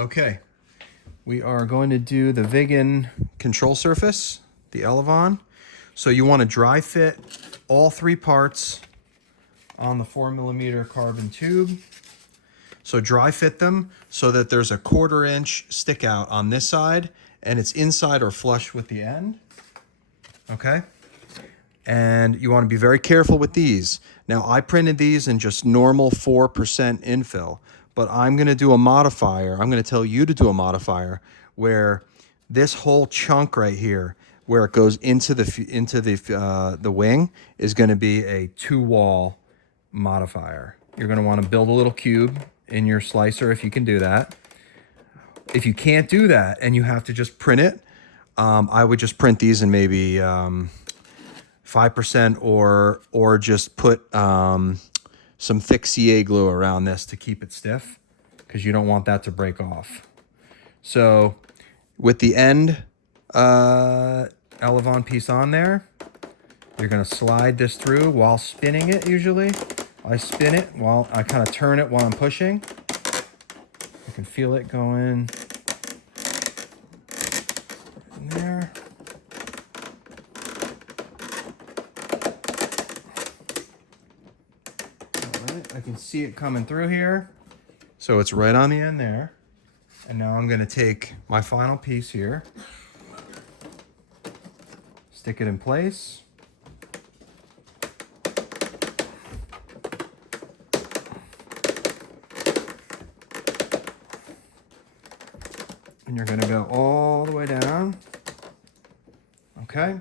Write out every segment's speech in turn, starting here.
Okay, we are going to do the Viggen control surface, the Elevon. So you want to dry fit all three parts on the 4mm carbon tube. So dry fit them so that there's a 1/4 inch stick out on this side and it's inside or flush with the end. Okay. And you want to be very careful with these. Now I printed these in just normal 4% infill, but I'm going to do a modifier. I'm going to tell you to do a modifier where this whole chunk right here, where it goes into the wing, is going to be a 2-wall modifier. You're going to want to build a little cube in your slicer if you can do that. If you can't do that and you have to just print it, I would just print these in maybe 5% or just put some thick CA glue around this to keep it stiff, because you don't want that to break off. So with the end Elevon piece on there, you're going to slide this through while spinning it. Usually I spin it while I kind of turn it while I'm pushing. You can feel it going in there. I can see it coming through here. So it's right on the end there. And now I'm going to take my final piece here, stick it in place. And you're going to go all the way down. Okay.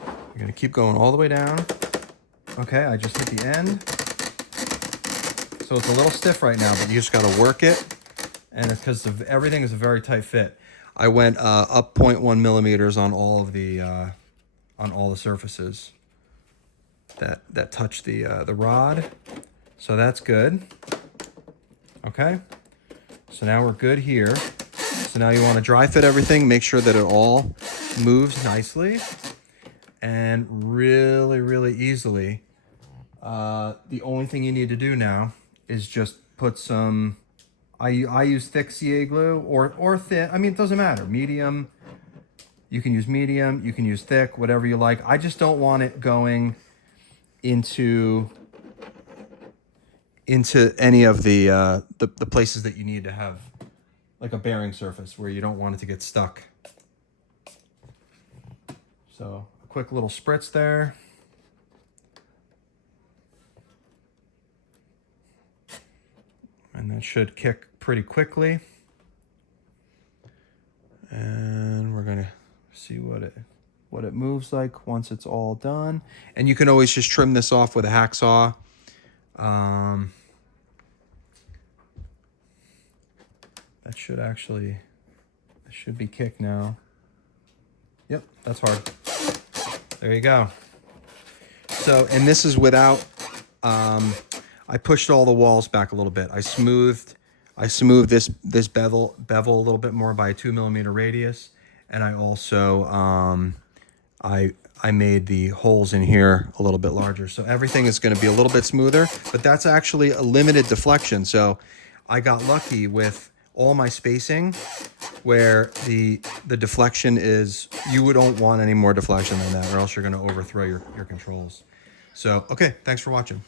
You're going to keep going all the way down. Okay, I just hit the end. So it's a little stiff right now, but you just got to work it. And it's because everything is a very tight fit. I went up 0.1 millimeters on all of the surfaces that touch the rod. So that's good. Okay. So now we're good here. So now you want to dry fit everything, make sure that it all moves nicely and really, really easily. The only thing you need to do now is just put some, I use thick CA glue or thin. I mean, it doesn't matter. Medium, you can use medium, you can use thick, whatever you like. I just don't want it going into any of the places that you need to have like a bearing surface where you don't want it to get stuck. So a quick little spritz there. And that should kick pretty quickly. And we're gonna see what it moves like once it's all done. And you can always just trim this off with a hacksaw. That should be kicked now. Yep, that's hard. There you go. So, and this is without, I pushed all the walls back a little bit. I smoothed this bevel a little bit more by a 2mm radius. And I also, I made the holes in here a little bit larger. So everything is going to be a little bit smoother, but that's actually a limited deflection. So I got lucky with all my spacing where the deflection is, you don't want any more deflection than that, or else you're going to overthrow your controls. So, okay, thanks for watching.